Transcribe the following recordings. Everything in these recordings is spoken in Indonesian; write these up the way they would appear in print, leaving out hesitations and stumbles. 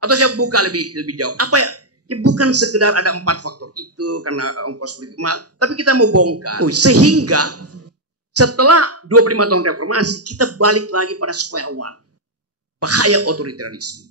Atau saya buka lebih jauh. Apa ya? Ya bukan sekedar ada 4 faktor itu karena ongkos politik mahal, tapi kita mau bongkar. Sehingga setelah 25 tahun reformasi, kita balik lagi pada square one. Bahaya otoritarianisme.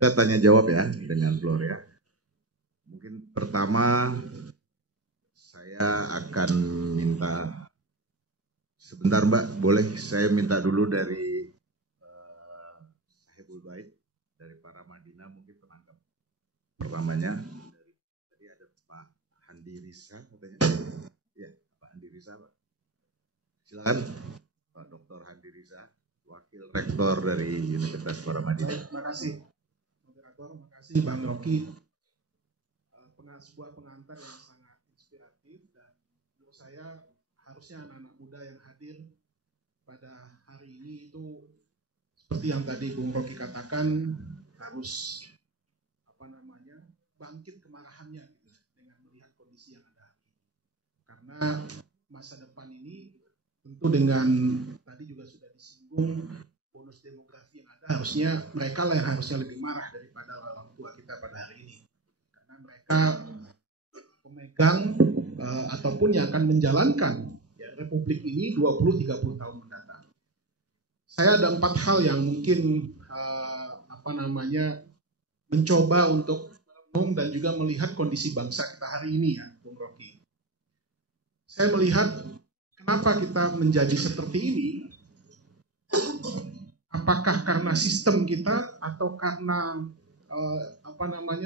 Kita tanya jawab ya dengan Gloria. Mungkin pertama saya akan minta sebentar Mbak, boleh saya minta dulu dari Sahibul Bait dari para Madinah, mungkin penangkap pertamanya. Tadi ada Pak Handi Risa katanya. Ya, Pak Handi Risa, Pak. Silakan Pak Dr. Handi Risa, Wakil Rektor dari Universitas Paramadina. Terima kasih. Terima kasih Bang Rocky, sebuah pengantar yang sangat inspiratif dan menurut saya harusnya anak-anak muda yang hadir pada hari ini itu seperti yang tadi Bung Rocky katakan harus bangkit kemarahannya gitu, dengan melihat kondisi yang ada hari ini. Karena masa depan ini tentu dengan tadi juga sudah disinggung bonus demografi yang ada, harusnya mereka lah yang harusnya lebih marah daripada orang tua kita pada hari ini, karena mereka pemegang ataupun yang akan menjalankan ya, Republik ini 20-30 tahun mendatang. Saya ada 4 hal yang mungkin mencoba untuk merenung dan juga melihat kondisi bangsa kita hari ini ya, Bung Rocky. Saya melihat kenapa kita menjadi seperti ini. Apakah karena sistem kita atau karena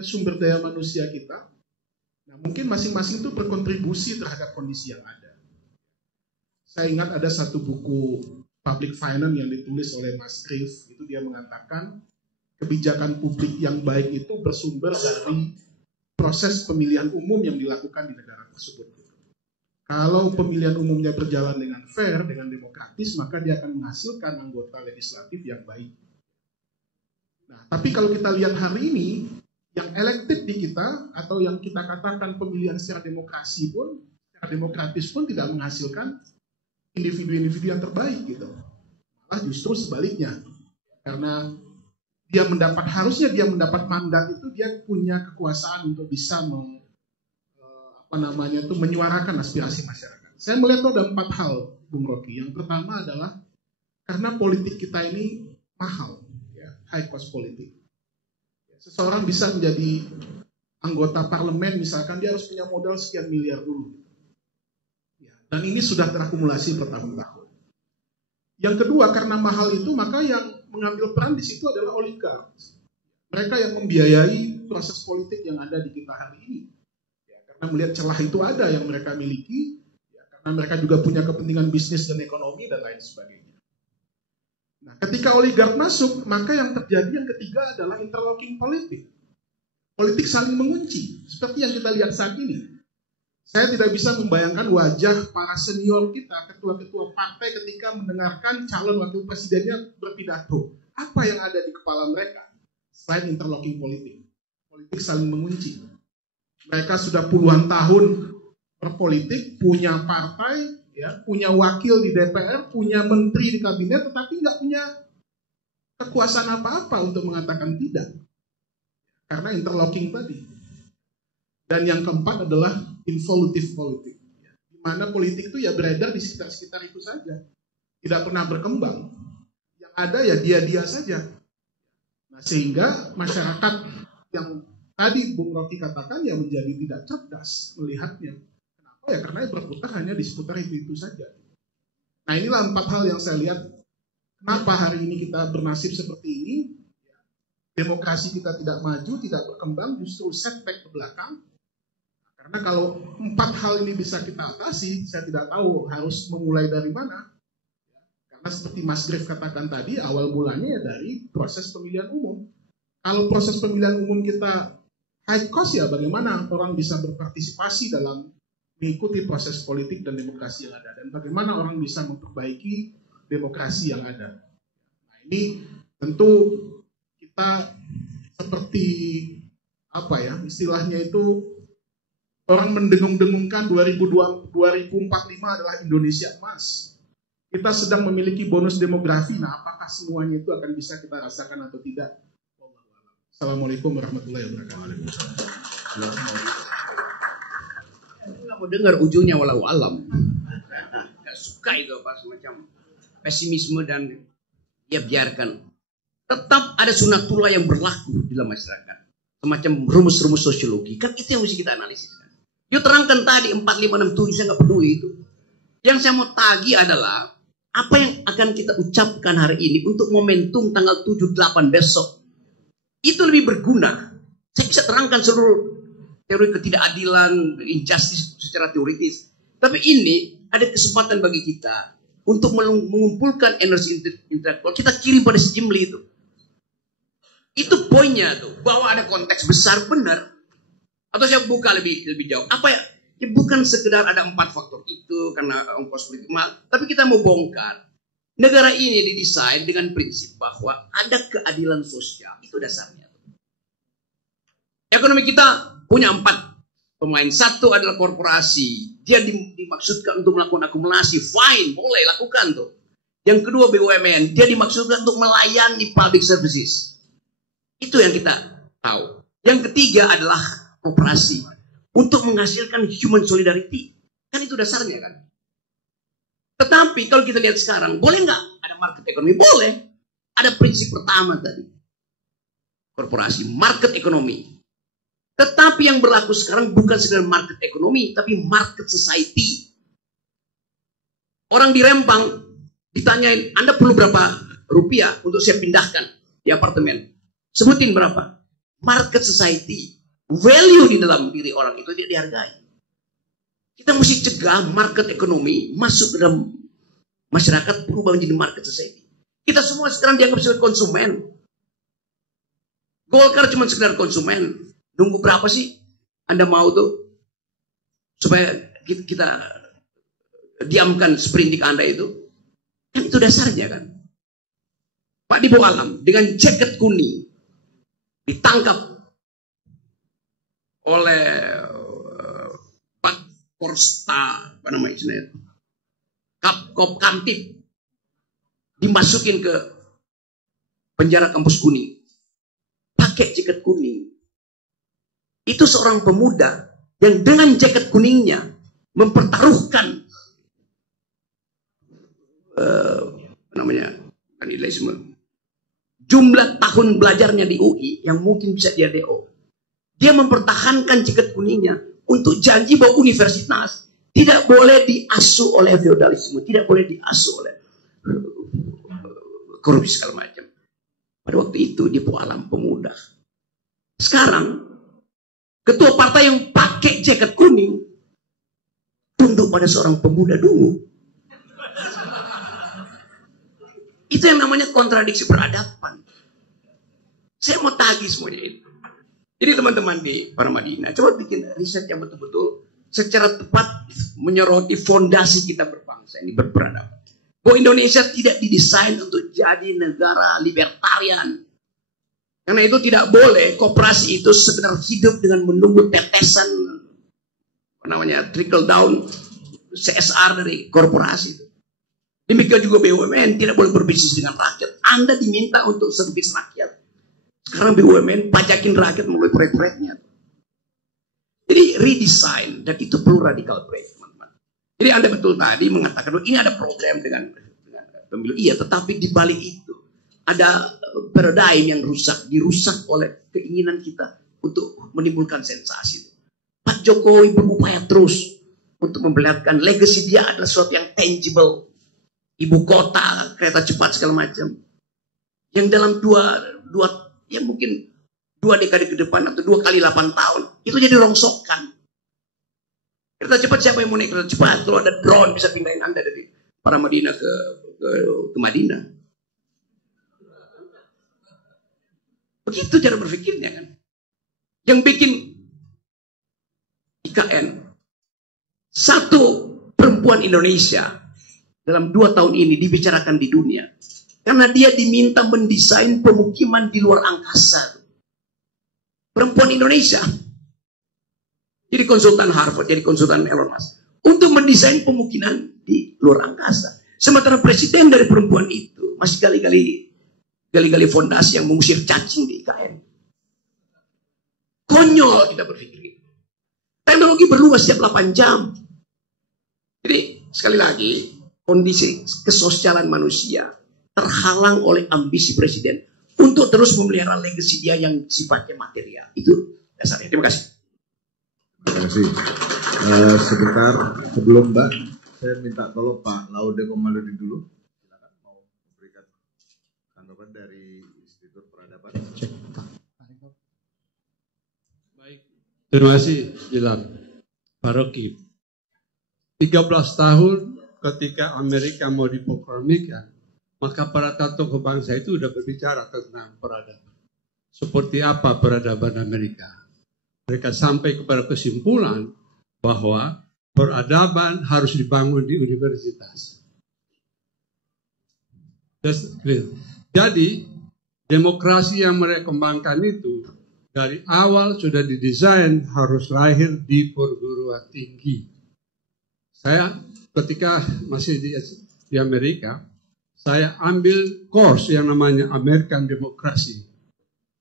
sumber daya manusia kita? Nah, mungkin masing-masing itu berkontribusi terhadap kondisi yang ada. Saya ingat ada satu buku Public Finance yang ditulis oleh Mas Riff, itu dia mengatakan kebijakan publik yang baik itu bersumber dari proses pemilihan umum yang dilakukan di negara tersebut. Kalau pemilihan umumnya berjalan dengan fair, dengan demokratis, maka dia akan menghasilkan anggota legislatif yang baik. Nah, tapi kalau kita lihat hari ini, yang elected di kita, atau yang kita katakan pemilihan secara demokratis pun tidak menghasilkan individu-individu yang terbaik gitu. Malah justru sebaliknya. Karena harusnya dia mendapat mandat itu, dia punya kekuasaan untuk bisa menyuarakan aspirasi masyarakat. Saya melihat ada 4 hal, Bung Rocky. Yang pertama adalah karena politik kita ini mahal, ya, high cost politik. Seseorang bisa menjadi anggota parlemen, misalkan dia harus punya modal sekian miliar dulu. Ya, dan ini sudah terakumulasi bertahun-tahun. Yang kedua, karena mahal itu, maka yang mengambil peran di situ adalah oligark. Mereka yang membiayai proses politik yang ada di kita hari ini. Karena melihat celah itu ada yang mereka miliki, ya, karena mereka juga punya kepentingan bisnis dan ekonomi dan lain sebagainya. Nah, ketika oligark masuk, maka yang terjadi yang ketiga adalah interlocking politik. Politik saling mengunci, seperti yang kita lihat saat ini. Saya tidak bisa membayangkan wajah para senior kita, ketua-ketua partai ketika mendengarkan calon wakil presidennya berpidato. Apa yang ada di kepala mereka? Selain interlocking politik. Politik saling mengunci. Mereka sudah puluhan tahun berpolitik, punya partai, ya, punya wakil di DPR, punya menteri di kabinet, tetapi nggak punya kekuasaan apa-apa untuk mengatakan tidak. Karena interlocking tadi. Dan yang keempat adalah involutive politik. Di mana politik itu ya beredar di sekitar-sekitar itu saja. Tidak pernah berkembang. Yang ada ya dia-dia saja. Nah, sehingga masyarakat yang tadi Bung Rocky katakan ya menjadi tidak cerdas melihatnya. Kenapa ya? Karena berputar hanya di seputar itu saja. Nah, inilah 4 hal yang saya lihat. Kenapa hari ini kita bernasib seperti ini? Demokrasi kita tidak maju, tidak berkembang, justru setback ke belakang. Karena kalau 4 hal ini bisa kita atasi, saya tidak tahu harus memulai dari mana. Karena seperti Mas Griff katakan tadi, awal mulanya ya dari proses pemilihan umum. Kalau proses pemilihan umum kita high cost, ya bagaimana orang bisa berpartisipasi dalam mengikuti proses politik dan demokrasi yang ada. Dan bagaimana orang bisa memperbaiki demokrasi yang ada. Nah, ini tentu kita seperti apa ya istilahnya itu, orang mendengung-dengungkan 2045 adalah Indonesia emas. Kita sedang memiliki bonus demografi. Nah, apakah semuanya itu akan bisa kita rasakan atau tidak? Assalamualaikum warahmatullahi wabarakatuh. Nggak mau dengar ujungnya walau alam. Nggak suka itu apa semacam pesimisme dan ya biarkan. Tetap ada sunatullah yang berlaku dalam masyarakat. Semacam rumus-rumus sosiologi. Kan itu yang mesti kita analisis. Dia terangkan tadi 4, 5, 6, 7, saya nggak peduli itu. Yang saya mau tagih adalah apa yang akan kita ucapkan hari ini untuk momentum tanggal 7, 8 besok. Itu lebih berguna. Saya bisa terangkan seluruh teori ketidakadilan, injustice secara teoritis. Tapi ini ada kesempatan bagi kita untuk mengumpulkan energi intelektual. Kita kirim pada si Jimli itu. Itu poinnya tuh, bahwa ada konteks besar benar. Atau saya buka lebih jauh. Apa ya? Ya bukan sekedar ada 4 faktor itu karena ongkos politik mahal, tapi kita mau bongkar. Negara ini didesain dengan prinsip bahwa ada keadilan sosial. Itu dasarnya. Ekonomi kita punya 4 pemain. 1 adalah korporasi. Dia dimaksudkan untuk melakukan akumulasi. Fine, boleh lakukan tuh. Yang kedua BUMN. Dia dimaksudkan untuk melayani public services. Itu yang kita tahu. Yang ketiga adalah kooperasi untuk menghasilkan human solidarity. Kan itu dasarnya kan. Tetapi kalau kita lihat sekarang, boleh nggak ada market ekonomi? Boleh. Ada prinsip pertama tadi. Korporasi, market ekonomi. Tetapi yang berlaku sekarang bukan sekedar market ekonomi, tapi market society. Orang di Rempang ditanyain, Anda perlu berapa rupiah untuk saya pindahkan di apartemen? Sebutin berapa? Market society. Value di dalam diri orang itu dia dihargai. Kita mesti cegah market ekonomi masuk ke dalam masyarakat, berubah menjadi market society. Kita semua sekarang dianggap sebagai konsumen. Golkar cuma sekedar konsumen. Nunggu berapa sih Anda mau tuh supaya kita diamkan sprindik Anda itu? Kan itu dasarnya kan. Pak Dibo Alam dengan jaket kuning ditangkap oleh Pak Korsta, apa namanya istilahnya, Kop Kamtip, dimasukin ke penjara kampus kuning, pakai jaket kuning. Itu seorang pemuda yang dengan jaket kuningnya mempertaruhkan jumlah tahun belajarnya di UI yang mungkin bisa dia DO. Dia mempertahankan jaket kuningnya untuk janji bahwa universitas tidak boleh diasuh oleh feodalisme, tidak boleh diasuh oleh korupsi segala macam. Pada waktu itu dia Alam pemuda. Sekarang ketua partai yang pakai jaket kuning tunduk pada seorang pemuda dungu. Itu yang namanya kontradiksi peradaban. Saya mau tagih semuanya itu. Jadi teman-teman di Paramadina, coba bikin riset yang betul-betul secara tepat menyoroti fondasi kita berbangsa ini, berperadaban. Bahwa Indonesia tidak didesain untuk jadi negara libertarian. Karena itu tidak boleh koperasi itu sekedar hidup dengan menunggu tetesan trickle down CSR dari korporasi itu. Demikian juga BUMN tidak boleh berbisnis dengan rakyat. Anda diminta untuk servis rakyat. Sekarang BUMN pajakin rakyat melalui proyek-proyeknya. Jadi redesign, dan itu perlu radical break, teman-teman. Jadi Anda betul tadi mengatakan bahwa ini ada problem dengan pemilu. Iya, tetapi di balik itu ada paradigm yang dirusak oleh keinginan kita untuk menimbulkan sensasi. Pak Jokowi berupaya terus untuk memperlihatkan legacy dia adalah sesuatu yang tangible. Ibu kota, kereta cepat segala macam. Yang dalam mungkin 2 dekade ke depan atau 2 kali 8 tahun itu jadi rongsokan. Kereta cepat, siapa yang mau naik kereta cepat? Kalau ada drone bisa pindahin Anda dari Paramadina ke Madinah. Begitu cara berpikirnya kan. Yang bikin IKN, satu perempuan Indonesia dalam 2 tahun ini dibicarakan di dunia. Karena dia diminta mendesain pemukiman di luar angkasa. perempuan Indonesia. Jadi konsultan Harvard, jadi konsultan Elon Musk. Untuk mendesain pemukiman di luar angkasa. Sementara presiden dari perempuan itu masih gali-gali fondasi yang mengusir cacing di IKN. Konyol kita berpikir. Teknologi berubah setiap 8 jam. Jadi sekali lagi, kondisi kesosialan manusia terhalang oleh ambisi presiden untuk terus memelihara legasi dia yang sifatnya material. Itu dasarnya. Terima kasih. Terima kasih. Sebentar sebelum Mbak, saya minta tolong Pak Laude Komaludin dulu. Silakan mau memberikan tanggapan dari Institut Peradaban. Baik, terima kasih Jilan. Pak Rocky, 13 tahun ketika Amerika mau diproklamikan, maka para tokoh bangsa itu sudah berbicara tentang peradaban. Seperti apa peradaban Amerika? Mereka sampai kepada kesimpulan bahwa peradaban harus dibangun di universitas. Jadi, demokrasi yang mereka kembangkan itu dari awal sudah didesain harus lahir di perguruan tinggi. Saya ketika masih di Amerika, saya ambil course yang namanya American Democracy.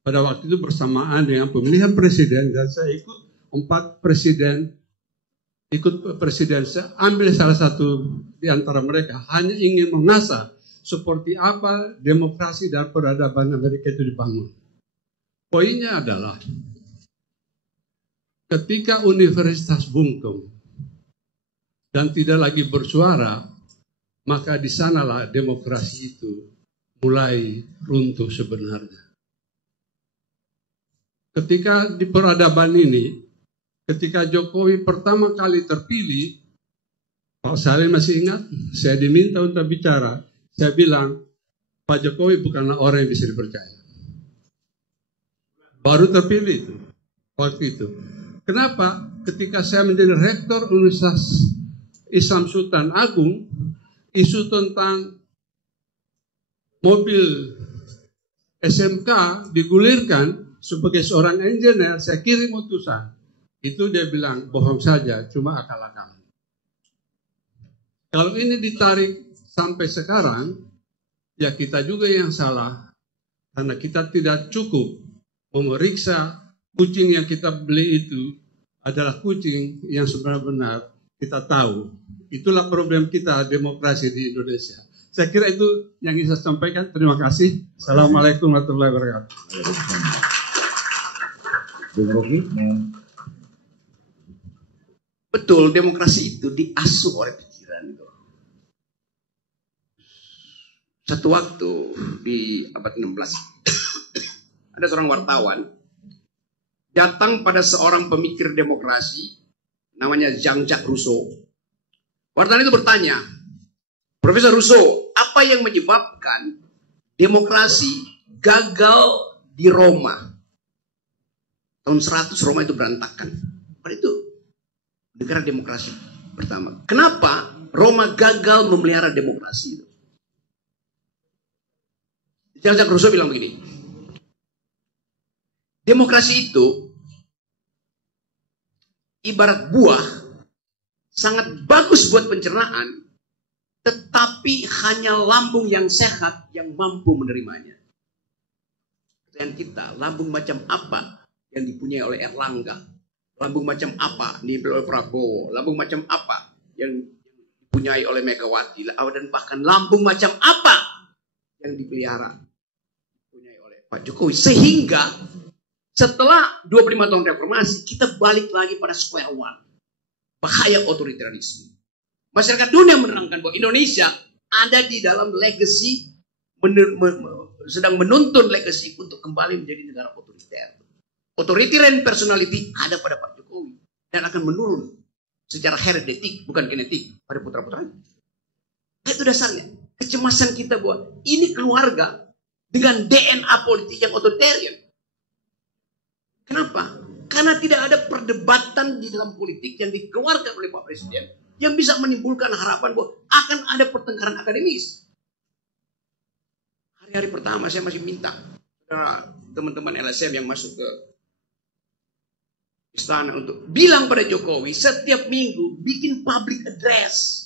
Pada waktu itu bersamaan dengan pemilihan presiden dan saya ikut 4 presiden, saya ambil salah satu di antara mereka hanya ingin mengasah seperti apa demokrasi dan peradaban Amerika itu dibangun. Poinnya adalah ketika universitas bungkam dan tidak lagi bersuara, maka di sanalah demokrasi itu mulai runtuh sebenarnya. Ketika di peradaban ini, ketika Jokowi pertama kali terpilih, Pak Salim masih ingat, saya diminta untuk bicara, saya bilang, Pak Jokowi bukanlah orang yang bisa dipercaya. Baru terpilih itu, waktu itu. Kenapa? Ketika saya menjadi rektor Universitas Islam Sultan Agung, isu tentang mobil SMK digulirkan sebagai seorang engineer, saya kirim utusan. Itu dia bilang, bohong saja, cuma akal-akalan. Kalau ini ditarik sampai sekarang, ya kita juga yang salah. Karena kita tidak cukup memeriksa kucing yang kita beli itu adalah kucing yang sebenar-benar kita tahu. Itulah problem kita demokrasi di Indonesia. Saya kira itu yang ingin saya sampaikan. Terima kasih. Assalamualaikum warahmatullahi wabarakatuh. Bung Rocky. Betul, demokrasi itu diasuh oleh pikiran. Satu waktu di abad 16, ada seorang wartawan datang pada seorang pemikir demokrasi namanya Jean-Jacques Rousseau. Wartawan itu bertanya, Profesor Rousseau, apa yang menyebabkan demokrasi gagal di Roma? Tahun 100 Roma itu berantakan. Pada itu negara demokrasi pertama. Kenapa Roma gagal memelihara demokrasi itu? Jean-Jacques Rousseau bilang begini, demokrasi itu ibarat buah, sangat bagus buat pencernaan, tetapi hanya lambung yang sehat yang mampu menerimanya. Dan kita, lambung macam apa yang dipunyai oleh Erlangga? Lambung macam apa yang dipunyai oleh Prabowo? Lambung macam apa yang dipunyai oleh Megawati? Dan bahkan lambung macam apa yang dipelihara dipunyai oleh Pak Jokowi? Sehingga setelah 25 tahun reformasi, kita balik lagi pada square one. Bahaya otoritarianisme. Masyarakat dunia menerangkan bahwa Indonesia ada di dalam legacy, sedang menuntun legacy untuk kembali menjadi negara otoriter. Authoritarian personality ada pada Pak Jokowi dan akan menurun secara heredetik, bukan genetik, pada putra-putranya. Itu dasarnya. Kecemasan kita bahwa ini keluarga dengan DNA politik yang otoritarian. Kenapa? Karena tidak ada perdebatan di dalam politik yang dikeluarkan oleh Pak Presiden yang bisa menimbulkan harapan bahwa akan ada pertengkaran akademis. Hari-hari pertama saya masih minta teman-teman LSM yang masuk ke istana untuk bilang pada Jokowi setiap minggu bikin public address.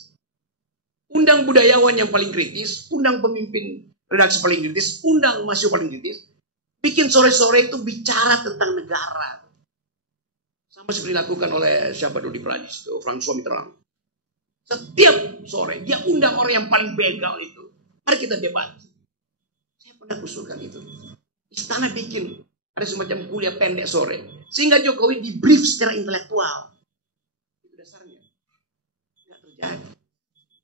Undang budayawan yang paling kritis, undang pemimpin redaksi paling kritis, undang mahasiswa paling kritis. Bikin sore-sore itu bicara tentang negara. Sama seperti dilakukan oleh siapa dulu di Prancis itu, François Mitterrand. Setiap sore dia undang orang yang paling begal itu. Mari kita debat. Saya pernah usulkan itu. Istana bikin ada semacam kuliah pendek sore, sehingga Jokowi di brief secara intelektual. Itu dasarnya. Tidak terjadi.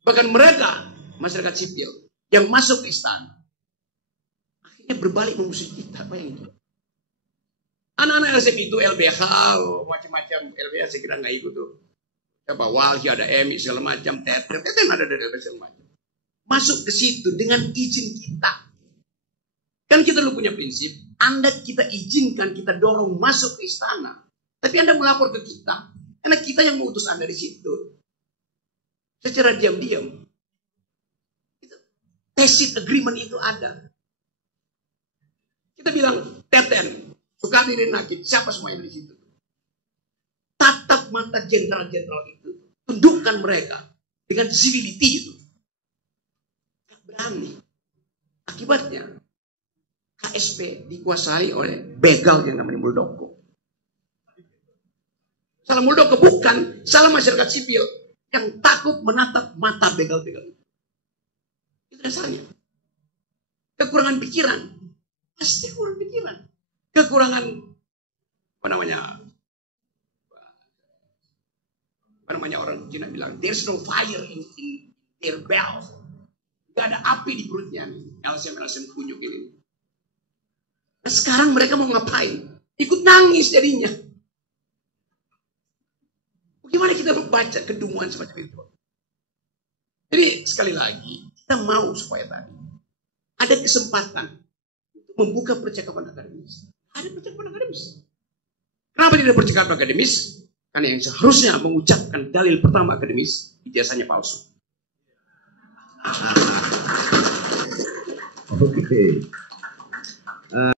Bahkan mereka, masyarakat sipil, yang masuk ke istana, akhirnya berbalik memusuhi kita. Bayangin. Anak-anak LSM itu LBH, macam-macam LBH saya kira nggak ikut tuh. Apa Walhi ada MI segala macam, Teten ada dari LBH segala macam. Masuk ke situ dengan izin kita. Kan kita dulu punya prinsip, Anda kita izinkan, kita dorong masuk ke istana. Tapi Anda melapor ke kita, karena kita yang mengutus Anda di situ. Secara diam-diam. Tacit agreement itu ada. Kita bilang, Teten, Sukarni Nakit, siapa semua yang di situ. Tatap mata jenderal-jenderal itu. Tundukkan mereka dengan civility itu. Tidak berani. Akibatnya, KSP dikuasai oleh begal yang namanya Muldoko. Salah Muldoko bukan, salah masyarakat sipil yang takut menatap mata begal-begal itu. Itu dasarnya. Kekurangan pikiran. Pasti kurang pikiran. Kekurangan apa namanya orang Cina bilang there's no fire in their bells. Gak ada api di perutnya nih. LSM kunyuk ini. Nah, sekarang mereka mau ngapain? Ikut nangis jadinya. Bagaimana kita membaca kedunguan semacam itu? Jadi sekali lagi kita mau supaya tadi ada kesempatan untuk membuka percakapan akademis. Ada percakapan akademis. Kenapa tidak percakapan akademis? Karena yang seharusnya mengucapkan dalil pertama akademis, ijazahnya palsu. Oke.